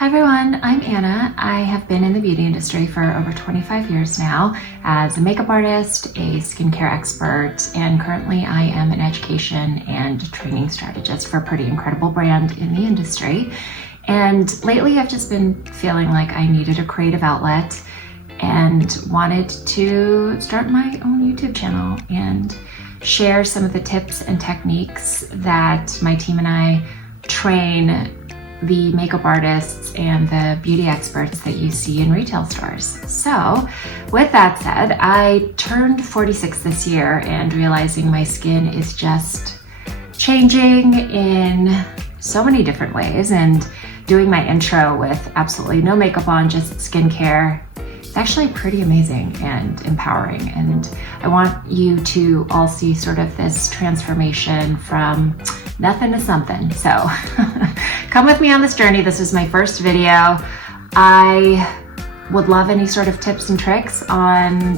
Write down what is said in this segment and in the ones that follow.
Hi everyone, I'm Anna. I have been in the beauty industry for over 25 years now as a makeup artist, a skincare expert, and currently I am an education and training strategist for a pretty incredible brand in the industry. And lately I've just been feeling like I needed a creative outlet and wanted to start my own YouTube channel and share some of the tips and techniques that my team and I train the makeup artists and the beauty experts that you see in retail stores. So with that said, I turned 46 this year and realizing my skin is just changing in so many different ways, and doing my intro with absolutely no makeup on, just skincare, it's actually pretty amazing and empowering. And I want you to all see sort of this transformation from nothing to something. So come with me on this journey. This is my first video. I would love any sort of tips and tricks on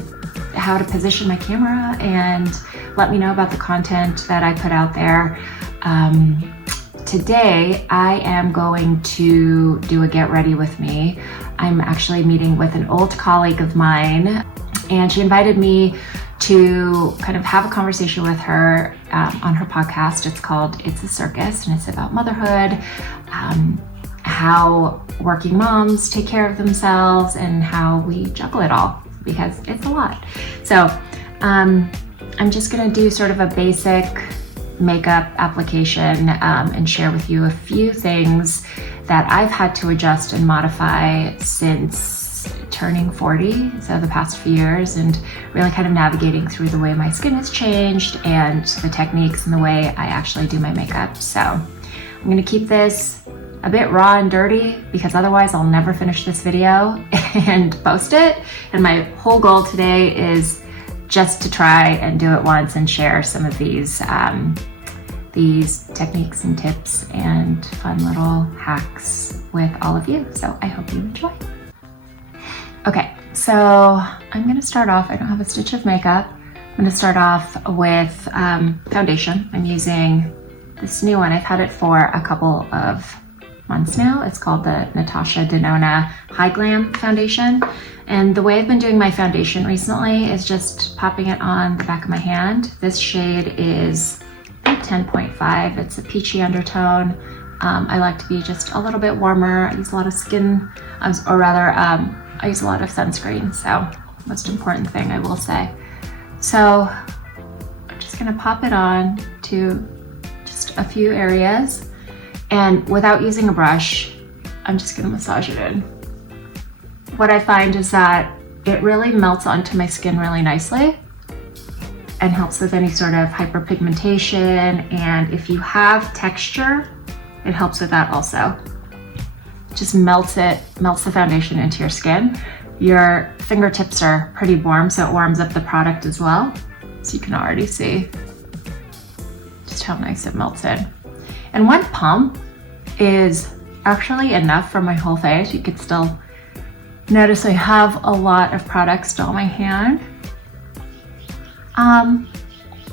how to position my camera, and let me know about the content that I put out there. Today, I am going to do a get ready with me. I'm actually meeting with an old colleague of mine, and she invited me to kind of have a conversation with her on her podcast. It's called It's a Circus, and it's about motherhood, how working moms take care of themselves, and how we juggle it all, because it's a lot. So I'm just gonna do sort of a basic makeup application and share with you a few things that I've had to adjust and modify since turning 40, so the past few years, and really kind of navigating through the way my skin has changed and the techniques and the way I actually do my makeup. So I'm gonna keep this a bit raw and dirty, because otherwise I'll never finish this video and post it. And my whole goal today is just to try and do it once and share some of these techniques and tips and fun little hacks with all of you. So I hope you enjoy. Okay, so I'm gonna start off, I don't have a stitch of makeup. I'm gonna start off with foundation. I'm using this new one. I've had it for a couple of months now. It's called the Natasha Denona High Glam Foundation. And the way I've been doing my foundation recently is just popping it on the back of my hand. This shade is 10.5. It's a peachy undertone. I like to be just a little bit warmer. I use a lot of I use a lot of sunscreen. So most important thing I will say. So I'm just gonna pop it on to just a few areas. And without using a brush, I'm just gonna massage it in. What I find is that it really melts onto my skin really nicely and helps with any sort of hyperpigmentation. And if you have texture, it helps with that also. Just melts the foundation into your skin. Your fingertips are pretty warm, so it warms up the product as well. So you can already see just how nice it melts in. And one pump is actually enough for my whole face. You could still notice I have a lot of product still on my hand.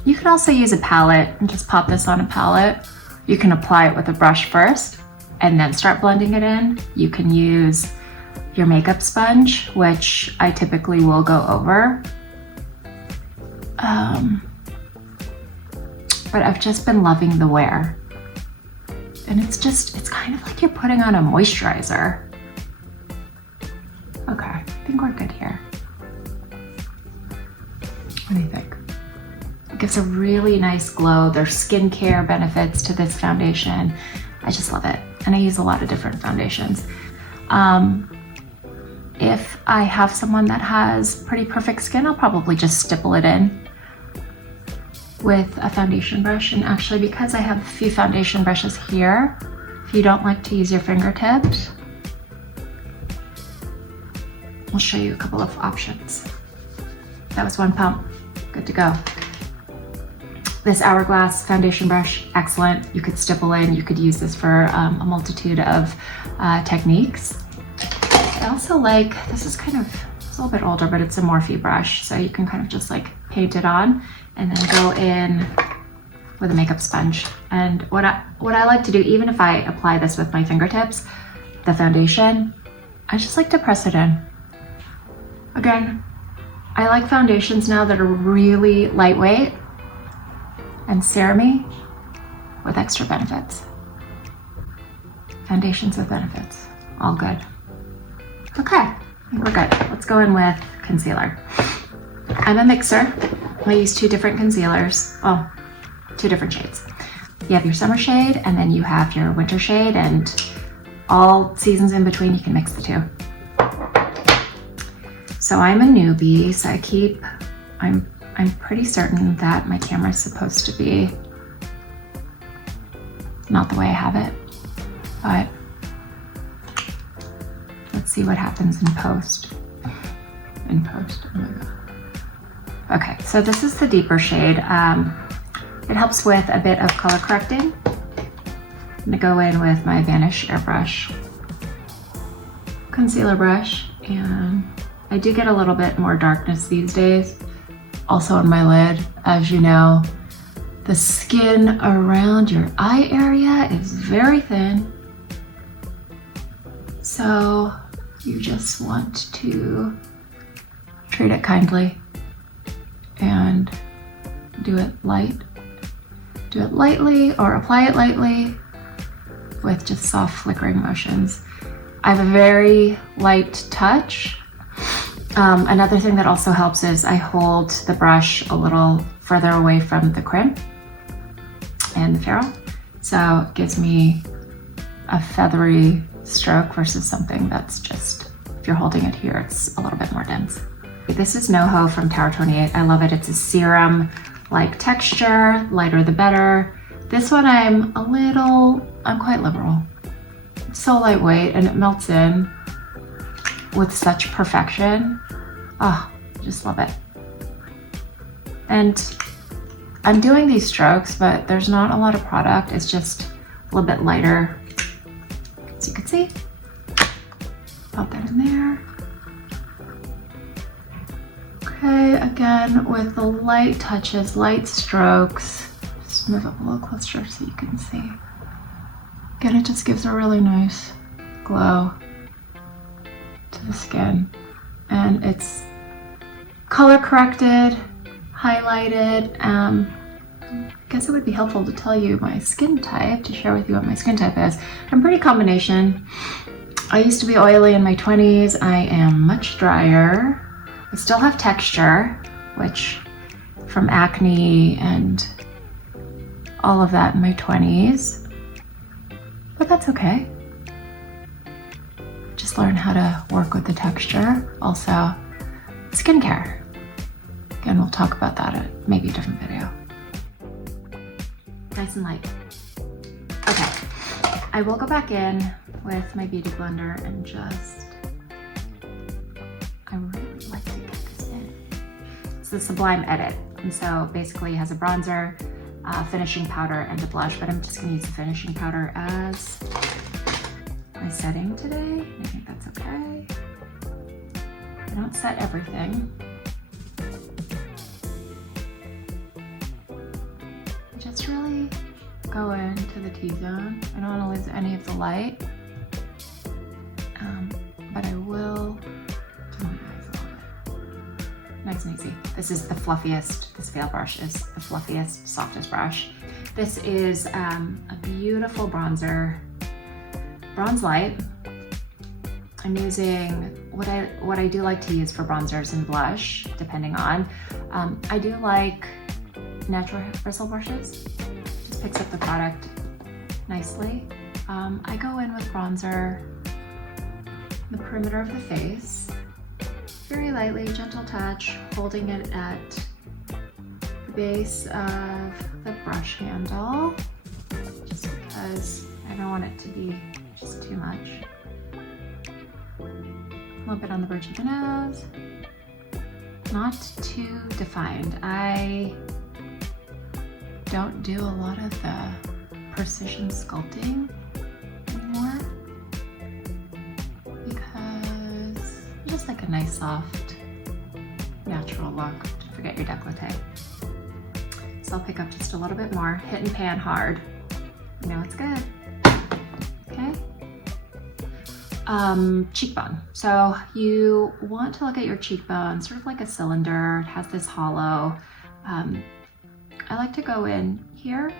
You can also use a palette and just pop this on a palette. You can apply it with a brush first and then start blending it in. You can use your makeup sponge, which I typically will go over. But I've just been loving the wear. And it's kind of like you're putting on a moisturizer. Okay, I think we're good here. What do you think? It gives a really nice glow. There's skincare benefits to this foundation. I just love it. And I use a lot of different foundations. If I have someone that has pretty perfect skin, I'll probably just stipple it in with a foundation brush. And actually, because I have a few foundation brushes here, if you don't like to use your fingertips, I'll show you a couple of options. That was one pump, good to go. This Hourglass foundation brush, excellent. You could stipple in, you could use this for a multitude of techniques. I also like, this is kind of, it's a little bit older, but it's a Morphe brush. So you can kind of just like paint it on and then go in with a makeup sponge. And what I like to do, even if I apply this with my fingertips, the foundation, I just like to press it in. Again, I like foundations now that are really lightweight and serum-y with extra benefits. Foundations with benefits, all good. Okay, we're good. Let's go in with concealer. I'm a mixer. I use two different concealers, well, two different shades. You have your summer shade and then you have your winter shade, and all seasons in between you can mix the two. So I'm a newbie, so I'm pretty certain that my camera is supposed to be not the way I have it, but let's see what happens in post. In post, oh my God. Okay, so this is the deeper shade. It helps with a bit of color correcting. I'm gonna go in with my Vanish airbrush concealer brush, and I do get a little bit more darkness these days. Also on my lid, as you know, the skin around your eye area is very thin. So you just want to treat it kindly and do it light. Do it lightly or apply it lightly with just soft flickering motions. I have a very light touch. Another thing that also helps is I hold the brush a little further away from the crimp and the ferrule. So it gives me a feathery stroke versus something that's just, if you're holding it here, it's a little bit more dense. This is NoHo from Tower 28. I love it. It's a serum-like texture, lighter the better. This one I'm quite liberal. It's so lightweight and it melts in with such perfection. Oh, just love it. And I'm doing these strokes, but there's not a lot of product. It's just a little bit lighter. As you can see, pop that in there. Okay, again, with the light touches, light strokes. Just move up a little closer so you can see. Again, it just gives a really nice glow to the skin. And it's color corrected, highlighted. I guess it would be helpful to tell you my skin type, to share with you what my skin type is. I'm pretty combination. I used to be oily in my 20s. I am much drier. I still have texture, which from acne and all of that in my 20s, but that's okay. Just learn how to work with the texture. Also, skincare. Again, we'll talk about that at maybe a different video. Nice and light. Okay, I will go back in with my beauty blender and just, I really like to get this in. It's the Sublime Edit. And so basically it has a bronzer, finishing powder, and a blush, but I'm just gonna use the finishing powder as my setting today. I think that's okay. I don't set everything. I just really go into the T-zone. I don't wanna lose any of the light, but I will do my eyes a little bit. Nice and easy. This is the fluffiest, this veil brush is the fluffiest, softest brush. This is a beautiful bronzer, Bronze Light. I'm using what I do like to use for bronzers and blush, depending on. I do like natural bristle brushes. Just picks up the product nicely. I go in with bronzer, the perimeter of the face, very lightly, gentle touch, holding it at the base of the brush handle, just because I don't want it to be just too much. A little bit on the bridge of the nose, not too defined. I don't do a lot of the precision sculpting anymore because I just like a nice, soft, natural look. Don't forget your décolleté. So I'll pick up just a little bit more, hit and pan hard. You know it's good. Okay. cheekbone. So you want to look at your cheekbone, sort of like a cylinder. It has this hollow. I like to go in here,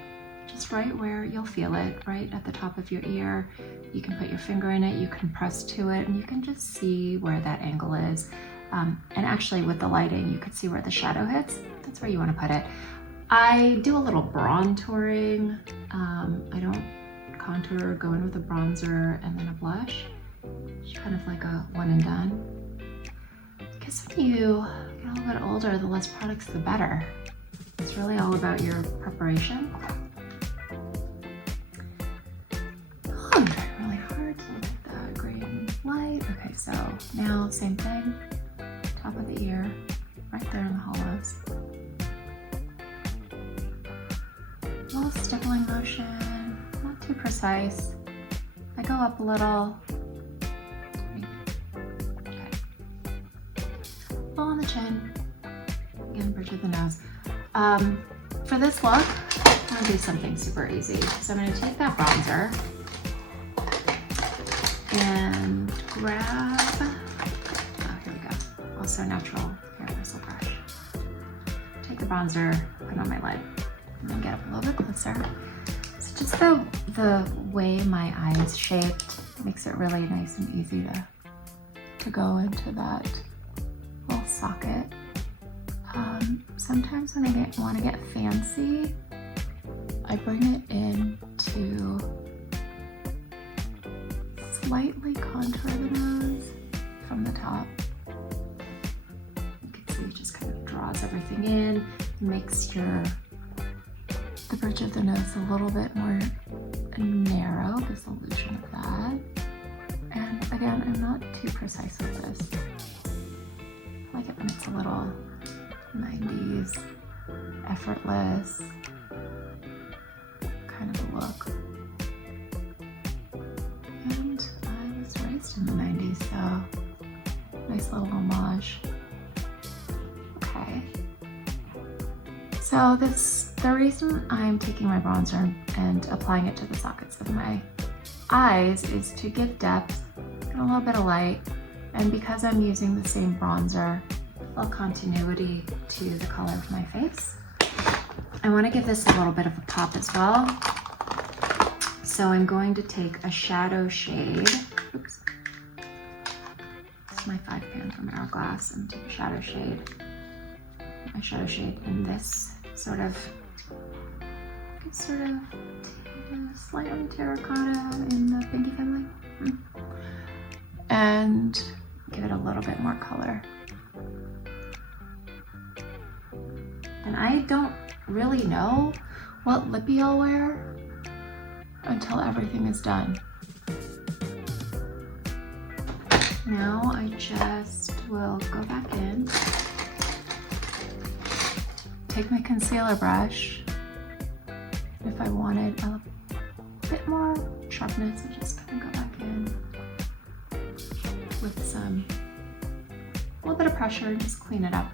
just right where you'll feel it, right at the top of your ear. You can put your finger in it, you can press to it, and you can just see where that angle is. And actually with the lighting, you can see where the shadow hits. That's where you want to put it. I do a little bronzing. I don't contour, go in with a bronzer and then a blush. It's kind of like a one and done. Because when you get a little bit older, the less products, the better. It's really all about your preparation. Oh, I'm trying really hard to look at the green light. Okay, so now same thing. Top of the ear, right there in the hollows. A little stippling motion, not too precise. I go up a little. Okay. Full on the chin. Again, bridge of the nose. For this look, I'm gonna do something super easy. So I'm gonna take that bronzer and grab, oh, here we go. Also natural hair bristle brush. Take the bronzer, put it on my lid, and then get up a little bit closer. So just the way my eye is shaped makes it really nice and easy to go into that little socket. Sometimes when I want to get fancy, I bring it into slightly contour the nose from the top. You can see it just kind of draws everything in, makes the bridge of the nose a little bit more narrow, gives the illusion of that. And again, I'm not too precise with this. I like it when it's a little 90s, effortless kind of a look. And I was raised in the 90s, so nice little homage. Okay. So the reason I'm taking my bronzer and applying it to the sockets of my eyes is to give depth and a little bit of light. And because I'm using the same bronzer, a little continuity to the color of my face, I want to give this a little bit of a pop as well. So I'm going to take a shadow shade. Oops. This is my 5-pan from Hourglass. I'm going to take a shadow shade. My shadow shade in this sort of slightly terracotta in the Pinky family. And give it a little bit more color. And I don't really know what lippy I'll wear until everything is done. Now I just will go back in, take my concealer brush. If I wanted a bit more sharpness, I just kind of go back in with a little bit of pressure and just clean it up.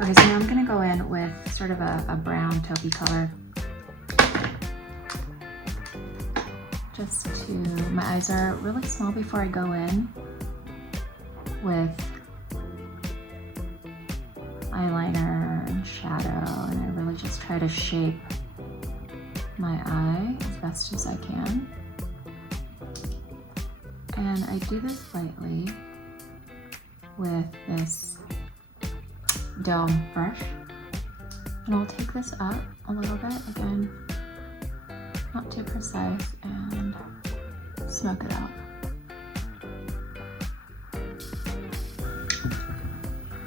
Okay, so now I'm gonna go in with sort of a brown taupey color. Just to, my eyes are really small before I go in with eyeliner and shadow, and I really just try to shape my eye as best as I can. And I do this lightly with this dome brush, and I'll take this up a little bit, again, not too precise, and smoke it out.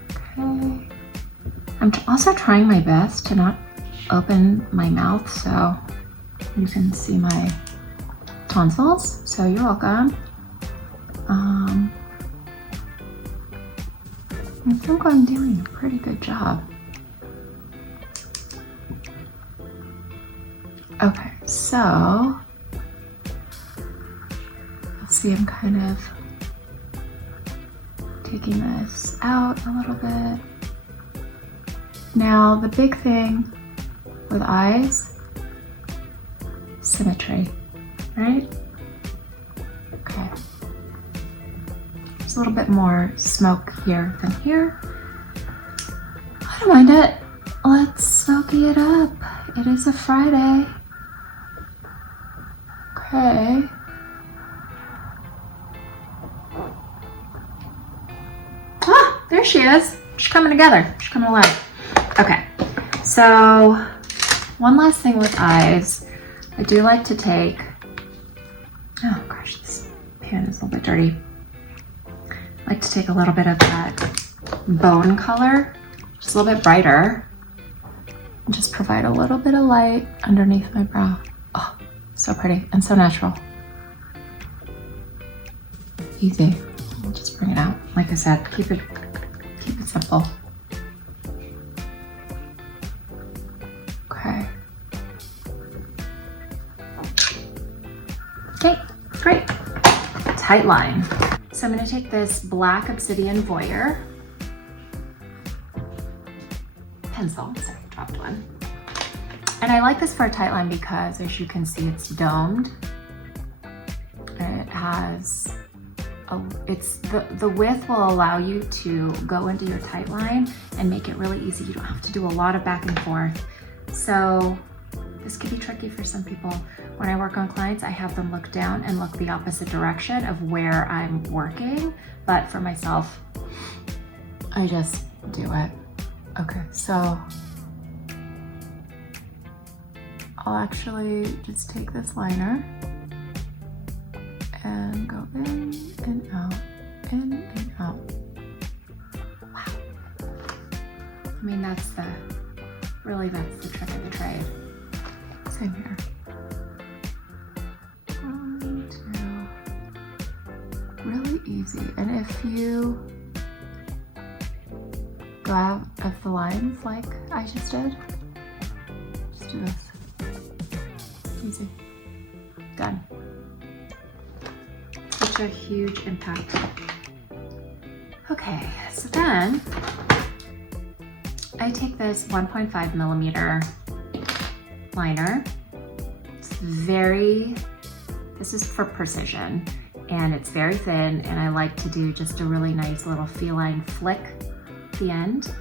Okay. I'm also trying my best to not open my mouth so you can see my tonsils, so you're welcome. I think I'm doing a pretty good job. Okay, so you'll see I'm kind of taking this out a little bit. Now, the big thing with eyes symmetry, right? Okay. There's a little bit more smoke here than here. I don't mind it. Let's smoky it up. It is a Friday. Okay. Ah, there she is. She's coming together. She's coming alive. Okay. So one last thing with eyes. I do like to take, oh gosh, this pan is a little bit dirty. I like to take a little bit of that bone color, just a little bit brighter, and just provide a little bit of light underneath my brow. Oh, so pretty and so natural. Easy. I'll just bring it out. Like I said, keep it simple. Okay. Okay, great. Tight line. So I'm going to take this black obsidian voyeur pencil. Sorry, I dropped one. And I like this for a tight line because, as you can see, it's domed. And it has the width will allow you to go into your tight line and make it really easy. You don't have to do a lot of back and forth. So this could be tricky for some people. When I work on clients, I have them look down and look the opposite direction of where I'm working. But for myself, I just do it. Okay, so I'll actually just take this liner and go in and out, in and out. Wow. I mean, that's the trick of the trade. Same here. 1, 2. Really easy. And if you go out of the lines like I just did, just do this. Easy. Done. Such a huge impact. Okay, so then I take this 1.5 millimeter liner. This is for precision, and it's very thin, and I like to do just a really nice little feline flick at the end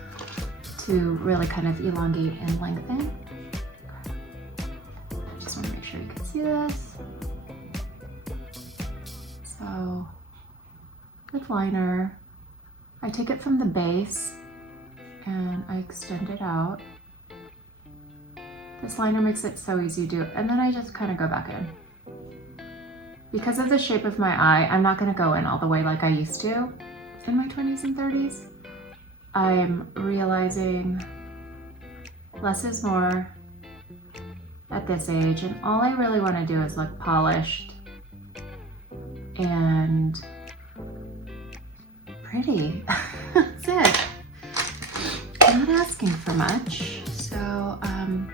to really kind of elongate and lengthen. Just want to make sure you can see this. So with liner, I take it from the base and I extend it out. This liner makes it so easy to do, and then I just kind of go back in. Because of the shape of my eye, I'm not going to go in all the way like I used to in my 20s and 30s. I'm realizing less is more at this age, and all I really want to do is look polished and pretty. That's it. I'm not asking for much. So I'm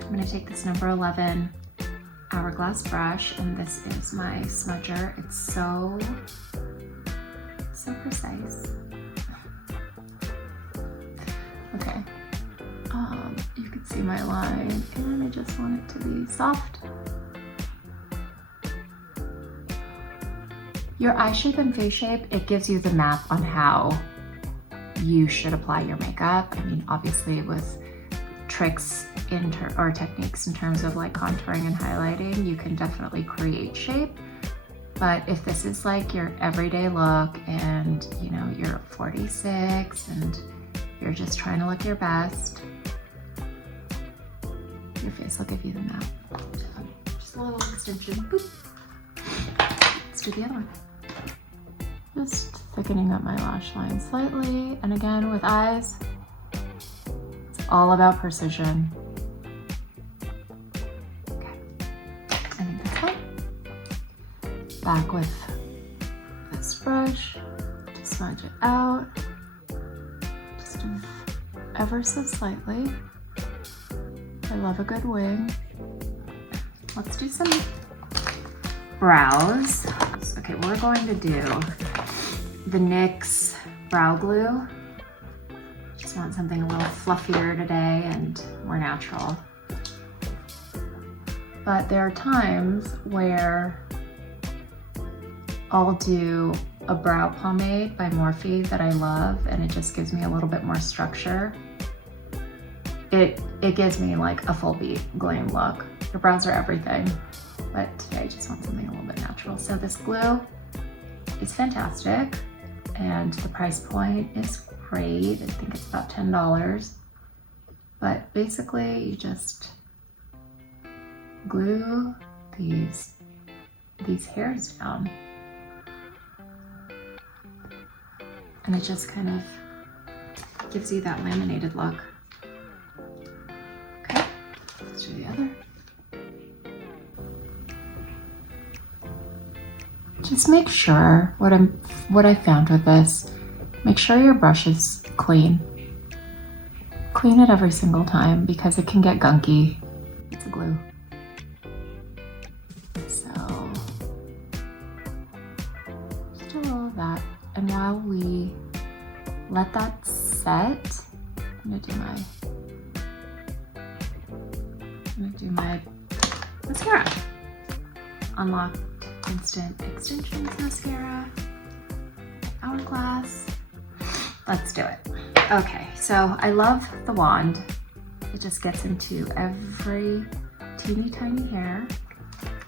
going to take this number 11 hourglass brush, and this is my smudger. It's so precise. Okay. You can see my line, and I just want it to be soft. Your eye shape and face shape, it gives you the map on how you should apply your makeup. I mean, obviously with tricks or techniques in terms of like contouring and highlighting, you can definitely create shape. But if this is like your everyday look and you know, you're 46 and you're just trying to look your best, your face will give you the map. Just a little extension. Boop. Let's do the other one. Just thickening up my lash line slightly. And again, with eyes, it's all about precision. Okay. And this one. Back with this brush to smudge it out. Just ever so slightly. I love a good wing. Let's do some brows. Okay, we're going to do the NYX brow glue. Just want something a little fluffier today and more natural. but there are times where I'll do a brow pomade by Morphe that I love, and it just gives me a little bit more structure. It gives me like a full beat glam look. Your brows are everything, but today I just want something a little bit natural. So this glue is fantastic, and the price point is great. I think it's about $10. But basically you just glue these hairs down. And it just kind of gives you that laminated look. Okay, let's do the other. Just make sure, what I found with this, make sure your brush is clean. Clean it every single time because it can get gunky. It's a glue. So, just a little of that. And while we let that set, I'm gonna do my mascara. Unlocked Instant Extensions mascara, Hourglass. Let's do it. Okay, so I love the wand. It just gets into every teeny tiny hair,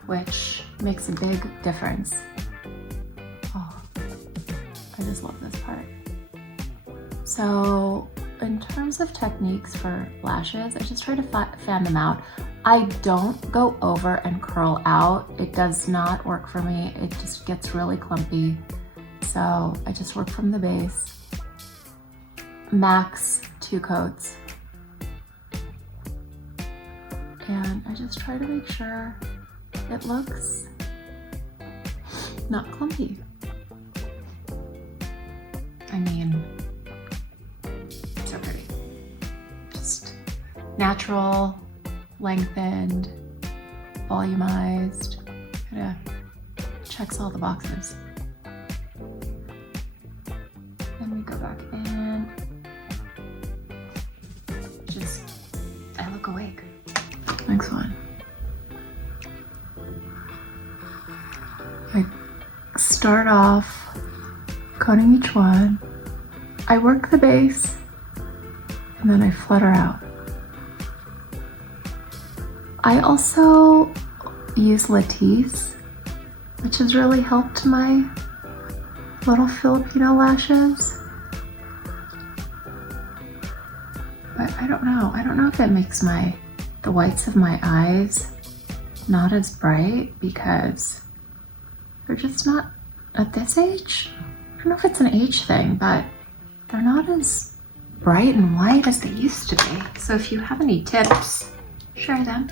which makes a big difference. Oh, I just love this part. So in terms of techniques for lashes, I just try to fan them out. I don't go over and curl out. It does not work for me. It just gets really clumpy. So I just work from the base. Max 2 coats. And I just try to make sure it looks not clumpy. I mean, so pretty. Just natural, lengthened, volumized. Kinda checks all the boxes. Then we go back in. Just, I look awake. Next one. I start off coating each one. I work the base and then I flutter out. I also use Latisse, which has really helped my little Filipino lashes. But I don't know if it makes the whites of my eyes not as bright because they're just not, at this age, I don't know if it's an age thing, but they're not as bright and white as they used to be. So if you have any tips, share them.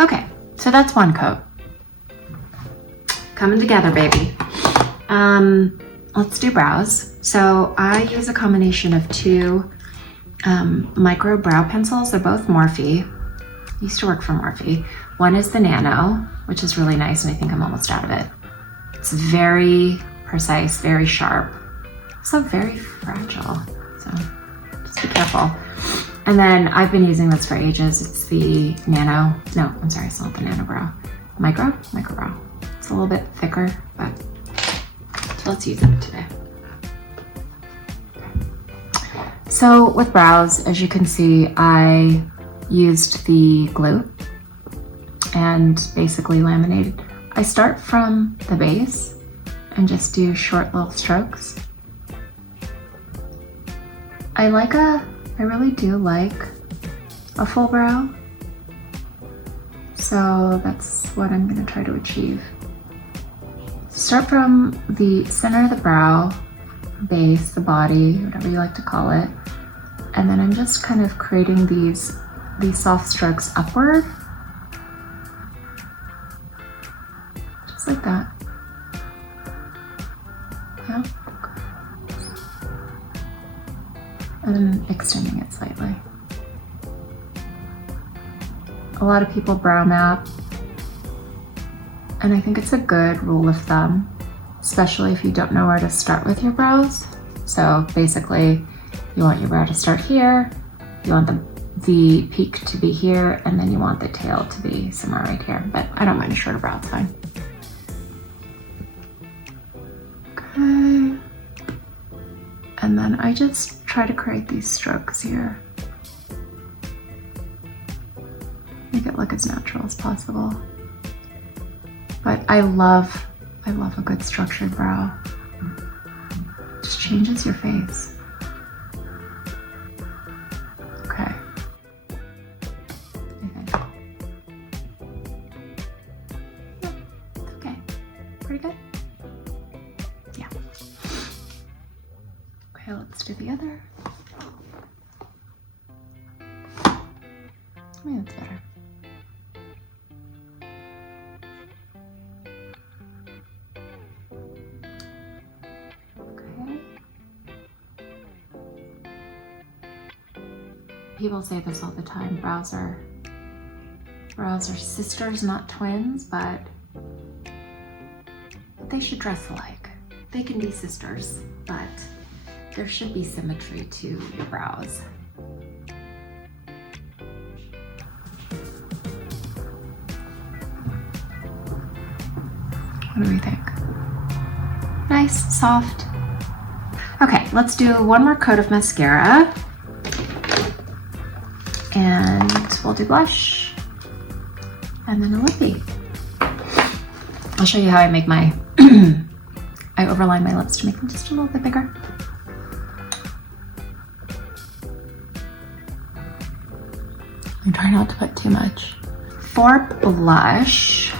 Okay, so that's one coat. Coming together, baby. Let's do brows. So I use a combination of 2 micro brow pencils. They're both Morphe. Used to work for Morphe. One is the Nano, which is really nice, and I think I'm almost out of it. It's very precise, very sharp, also very fragile, so just be careful. And then I've been using this for ages. It's the Nano, no, I'm sorry, it's not the Nano Brow. Micro Brow. It's a little bit thicker, but let's use it today. So with brows, as you can see, I used the glue and basically laminated. I start from the base and just do short little strokes. I really do like a full brow. So that's what I'm gonna try to achieve. Start from the center of the brow, base, the body, whatever you like to call it. And then I'm just kind of creating these soft strokes upward. Just like that. Yeah. And then extending it slightly. A lot of people brow map, and I think it's a good rule of thumb, especially if you don't know where to start with your brows. So basically, you want your brow to start here, you want the the peak to be here, and then you want the tail to be somewhere right here, but I don't mind a shorter brow, it's fine. Okay. And then I just try to create these strokes here. Make it look as natural as possible. But I love a good structured brow. Just changes your face. Okay. Yeah, it's okay. Pretty good? Yeah. Okay, let's do the other. Yeah, that's better. People say this all the time, brows are sisters, not twins, but they should dress alike. They can be sisters, but there should be symmetry to your brows. What do we think? Nice, soft. Okay, let's do one more coat of mascara. And we'll do blush, and then a lippy. I'll show you how I make my, I overline my lips to make them just a little bit bigger. I try not to put too much. For blush,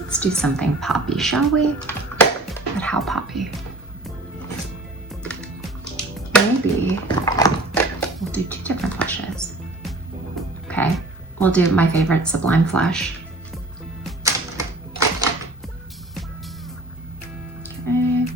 let's do something poppy, shall we? But how poppy? Maybe we'll do two different blushes. Okay, we'll do my favorite, Sublime Flush. Okay,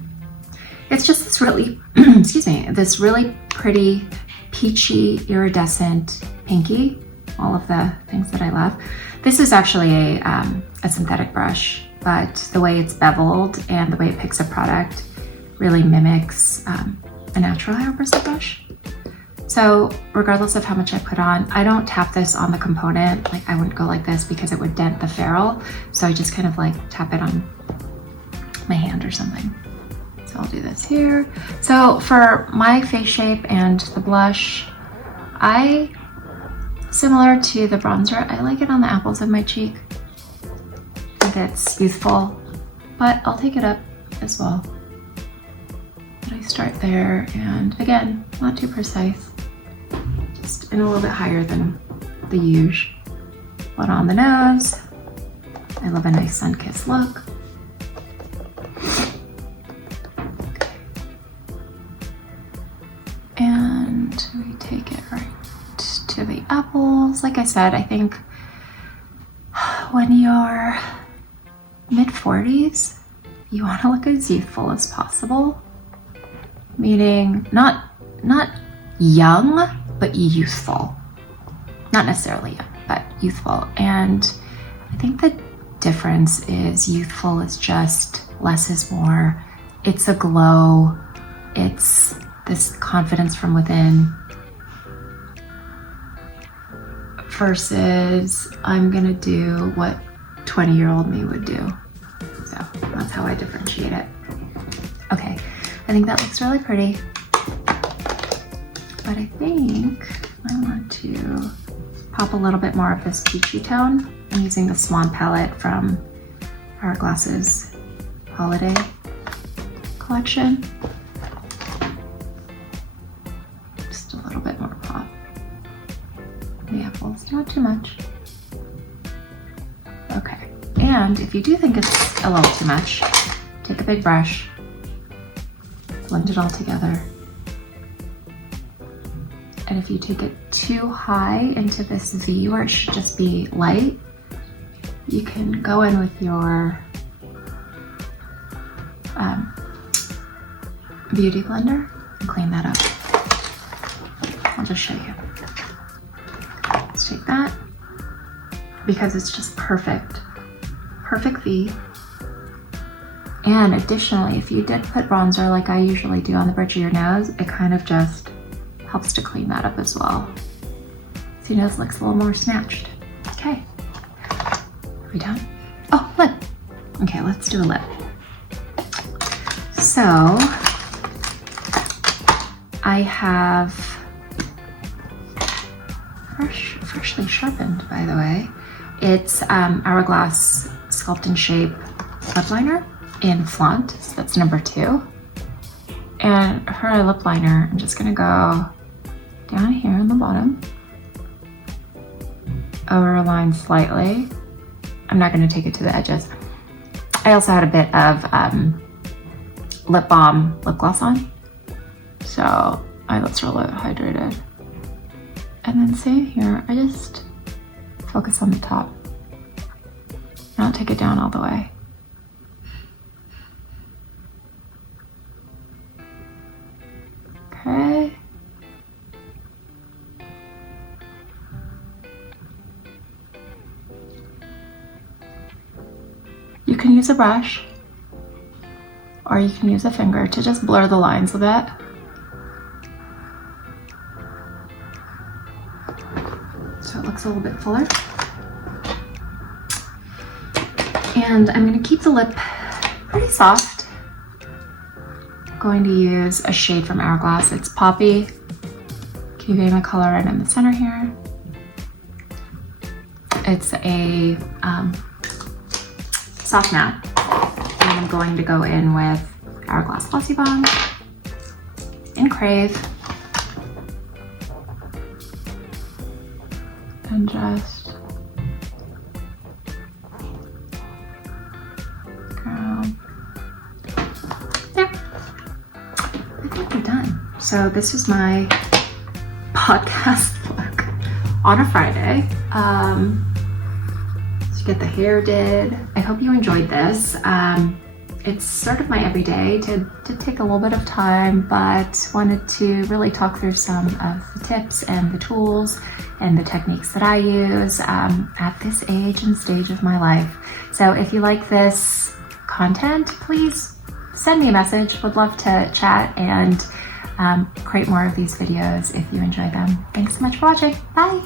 it's just this really, excuse me, this really pretty, peachy, iridescent pinky. All of the things that I love. This is actually a synthetic brush, but the way it's beveled and the way it picks a product really mimics a natural hair bristle brush. So regardless of how much I put on, I don't tap this on the component. Like I wouldn't go like this because it would dent the ferrule. So I just kind of like tap it on my hand or something. So I'll do this here. So for my face shape and the blush, similar to the bronzer, I like it on the apples of my cheek. I think it's youthful, but I'll take it up as well. But I start there, and again, not too precise. Just in a little bit higher than the usual. But on the nose, I love a nice sun-kissed look. And we take it right to the apples. Like I said, I think when you're mid-40s, you want to look as youthful as possible. Meaning not young, but youthful. Not necessarily young, but youthful. And I think the difference is youthful is just less is more. It's a glow. It's this confidence from within. Versus I'm gonna do what 20-year-old me would do. So that's how I differentiate it. Okay, I think that looks really pretty. But I think I want to pop a little bit more of this peachy tone. I'm using the Swan palette from Hourglass's holiday collection. Just a little bit more pop. The apples, not too much. Okay, and if you do think it's a little too much, take a big brush, blend it all together. And if you take it too high into this V where it should just be light, you can go in with your beauty blender and clean that up. I'll just show you. Let's take that, because it's just perfect V. And additionally, if you did put bronzer like I usually do on the bridge of your nose, it kind of just helps to clean that up as well. So your nose looks a little more snatched. Okay, are we done? Oh, lip. Okay, let's do a lip. So I have freshly sharpened, by the way. It's Hourglass Sculpt and Shape lip liner in Flaunt, so that's number 2. And for our lip liner, I'm just gonna go down here on the bottom, overline slightly. I'm not gonna take it to the edges. I also had a bit of lip balm lip gloss on, so my lips are a little hydrated. And then same here, I just focus on the top. I don't take it down all the way. Okay. You can use a brush, or you can use a finger to just blur the lines a bit. So it looks a little bit fuller. And I'm going to keep the lip pretty soft. I'm going to use a shade from Hourglass. It's Poppy. Keeping the color right in the center here. It's a soft matte. And I'm going to go in with Hourglass Glossy Bomb in Crave. And just go there. I think we're done. So this is my podcast look on a Friday. To get the hair did. I hope you enjoyed this. It's sort of my everyday to take a little bit of time, but wanted to really talk through some of the tips and the tools and the techniques that I use at this age and stage of my life. So if you like this content, please send me a message. Would love to chat and create more of these videos if you enjoy them. Thanks so much for watching. Bye.